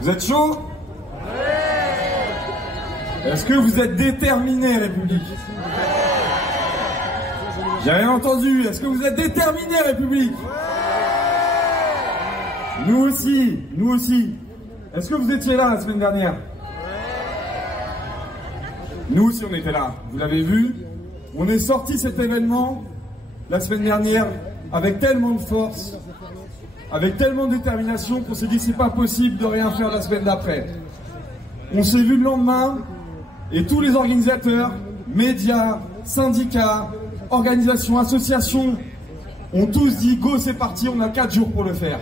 Vous êtes chaud? Est-ce que vous êtes déterminés, République? J'ai rien entendu. Est-ce que vous êtes déterminés, République? Nous aussi, nous aussi. Est-ce que vous étiez là la semaine dernière? Nous aussi on était là, vous l'avez vu. On est sorti cet événement la semaine dernière avec tellement de force, avec tellement de détermination qu'on s'est dit c'est pas possible de rien faire la semaine d'après. On s'est vu le lendemain et tous les organisateurs, médias, syndicats, organisations, associations ont tous dit go c'est parti, on a 4 jours pour le faire.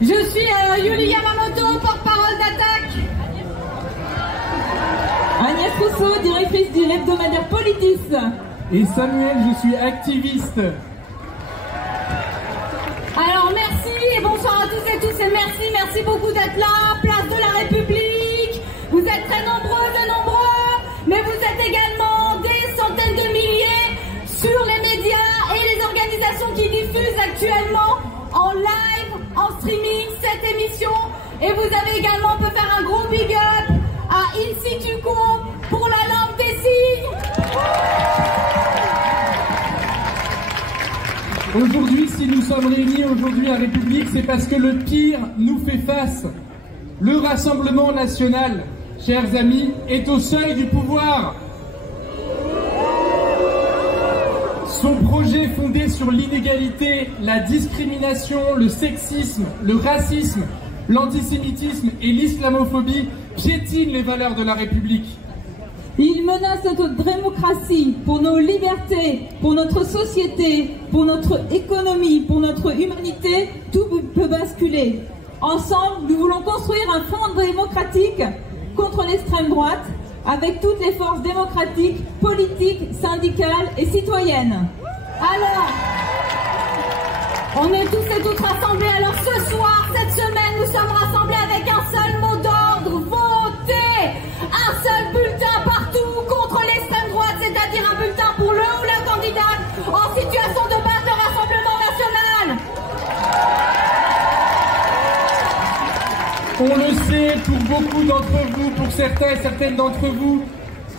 Je suis Yuli Yamamoto, porte-parole d'Attaque. Agnès Rousseau, directrice du hebdomadaire Politis. Et Samuel, je suis activiste. Alors merci et bonsoir à tous et tous et merci beaucoup d'être là, place de la République. Vous êtes très nombreuses et nombreux, mais vous êtes également des centaines de milliers sur les médias et les organisations qui diffusent actuellement en live, en streaming cette émission. Et vous avez également, on peut faire un gros big up à In-Situ-Co pour la langue des signes. Aujourd'hui, si nous sommes réunis aujourd'hui à République, c'est parce que le pire nous fait face. Le Rassemblement national, chers amis, est au seuil du pouvoir. Son projet fondé sur l'inégalité, la discrimination, le sexisme, le racisme, l'antisémitisme et l'islamophobie piétine les valeurs de la République. Il menace notre démocratie, pour nos libertés, pour notre société, pour notre économie, pour notre humanité, tout peut basculer. Ensemble, nous voulons construire un front démocratique contre l'extrême droite, avec toutes les forces démocratiques, politiques, syndicales et citoyennes. Alors, on est tous et toutes rassemblés. Alors ce soir, cette semaine, nous sommes rassemblés avec un seul mot d'ordre, voter. Un seul bulletin partout contre l'extrême droite, c'est-à-dire un bulletin pour le ou la candidate en situation de base de Rassemblement national. On le sait, pour beaucoup d'entre vous, pour certains et certaines d'entre vous,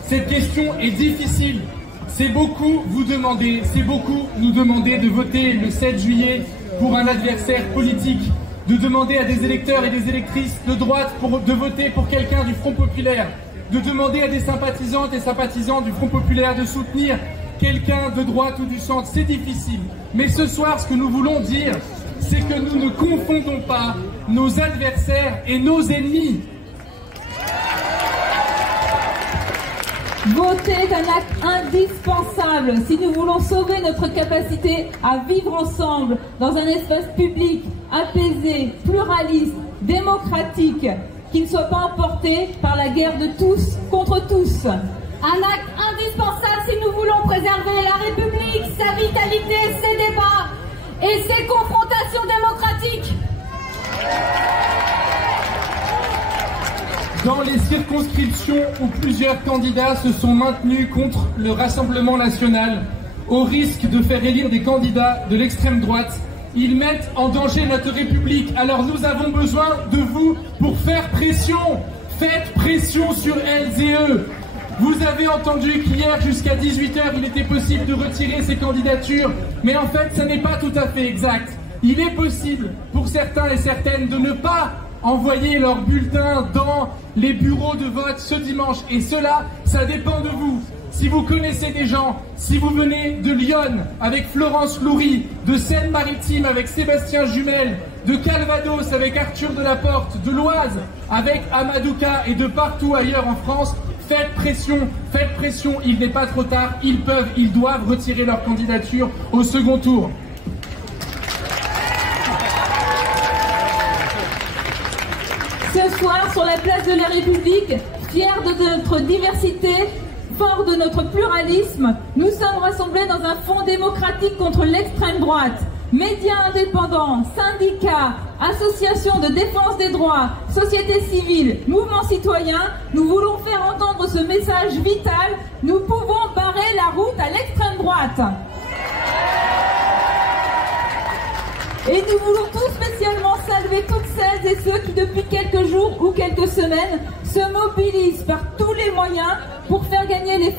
cette question est difficile. C'est beaucoup vous demander, c'est beaucoup nous demander de voter le 7 juillet pour un adversaire politique, de demander à des électeurs et des électrices de droite de voter pour quelqu'un du Front Populaire, de demander à des sympathisantes et sympathisants du Front Populaire de soutenir quelqu'un de droite ou du centre. C'est difficile. Mais ce soir, ce que nous voulons dire, c'est que nous ne confondons pas nos adversaires et nos ennemis. Voter est un acte indispensable si nous voulons sauver notre capacité à vivre ensemble dans un espace public apaisé, pluraliste, démocratique, qui ne soit pas emporté par la guerre de tous contre tous. Un acte indispensable si nous voulons préserver la République, sa vitalité, ses débats et ses confrontations démocratiques. Dans les circonscriptions où plusieurs candidats se sont maintenus contre le Rassemblement national, au risque de faire élire des candidats de l'extrême droite, ils mettent en danger notre République. Alors nous avons besoin de vous pour faire pression. Faites pression sur elles et eux. Vous avez entendu qu'hier, jusqu'à 18 h, il était possible de retirer ces candidatures. Mais en fait, ça n'est pas tout à fait exact. Il est possible pour certains et certaines de ne pas envoyer leur bulletin dans les bureaux de vote ce dimanche. Et cela, ça dépend de vous. Si vous connaissez des gens, si vous venez de Lyon avec Florence Loury, de Seine-Maritime avec Sébastien Jumel, de Calvados avec Arthur Delaporte, de l'Oise avec Amadouka et de partout ailleurs en France, faites pression, il n'est pas trop tard, ils doivent retirer leur candidature au second tour. Ce soir, sur la place de la République, fiers de notre diversité, forts de notre pluralisme, nous sommes rassemblés dans un front démocratique contre l'extrême droite. Médias indépendants, syndicats, associations de défense des droits, société civile, mouvements citoyens, nous voulons faire entendre ce message vital. Nous pouvons barrer la route à l'extrême droite. Et nous voulons tout spécialement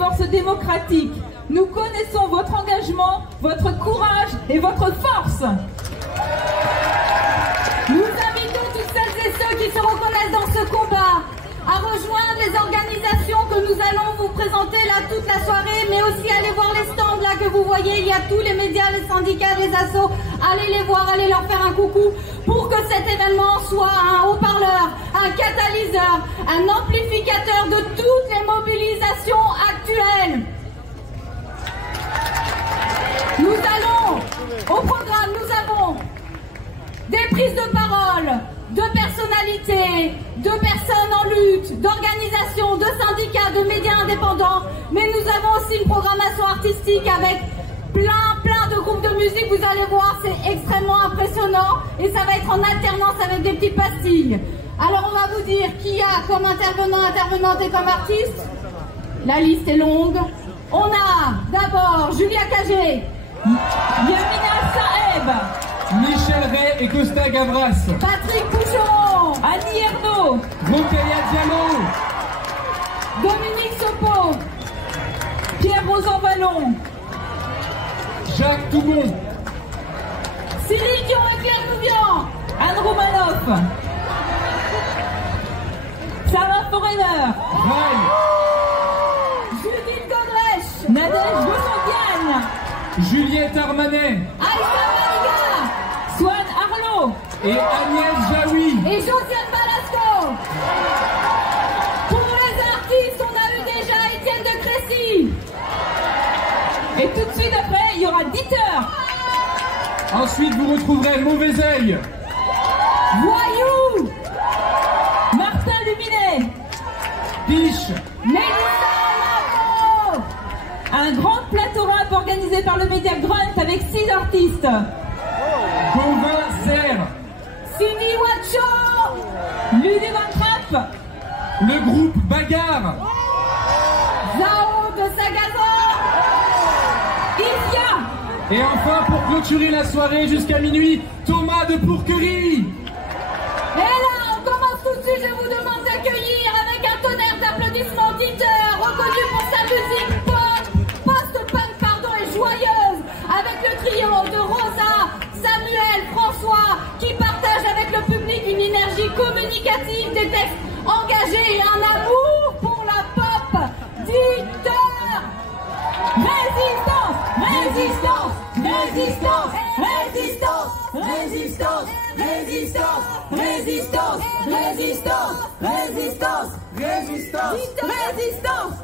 forces démocratiques. Nous connaissons votre engagement, votre courage et votre force. Nous invitons toutes celles et ceux qui se reconnaissent dans ce combat à rejoindre les organisations que nous allons vous présenter là toute la soirée, mais aussi aller voir les stands là que vous voyez. Il y a tous les médias, les syndicats, les assos. Allez les voir, allez leur faire un coucou pour que cet événement soit un haut-parleur, un catalyseur, un amplificateur de toutes les mobilisations actuelles. Nous allons, au programme, nous avons des prises de parole, de personnalités, de personnes en lutte, d'organisations, de syndicats, de médias indépendants, mais nous avons aussi une programmation artistique avec plein de groupes de musique. Vous allez voir, c'est extrêmement impressionnant et ça va être en alternance avec des petites pastilles. Alors on va vous dire qui y a comme intervenant, intervenante et comme artiste. La liste est longue. On a d'abord Julia Cagé, Yamina Saeb, Michel Ray et Costa Gavras, Patrick Poucheron, Annie Ernaux, Rokhaya Diallo, Dominique Sopo, Pierre Rosan-Vallon, Jacques Toubon, Cyril Dion et Claire Louvian, Anne Romanoff, Sarah Forever, Rai, Judith Godrèche, Nadège Bourgogne, Juliette Armanet Aïssa Mariga Swan Arnaud et Agnès Jaoui. et Josiane Balasco. Pour les artistes, on a eu déjà Étienne de Crécy. et tout de suite après il y aura Dieter, Ensuite, vous retrouverez Mauvais Oeil, Voyou, Martin Luminet, Piche, Mélissa Lago, un grand plateau rap organisé par le média Grunt avec 6 artistes. Gauvin Serre, Sini Wacho, Ludivine Trapp, le groupe Bagarre, Zao de Sagazan, Isia, et enfin, pour clôturer la soirée jusqu'à minuit, Thomas de Pourquerie. Et là, on commence tout de suite. Je vous demande d'accueillir avec un tonnerre d'applaudissements Dieter, reconnu pour sa musique post-punk, et joyeuse, avec le trio de Rosa, Samuel, François, qui partagent avec le public une énergie communicative, des textes engagés et un amour pour la pop. Dieter! Résistance, résistance, résistance, résistance, Résistance, résistance, résistance, résistance, résistance, résistance, résistance.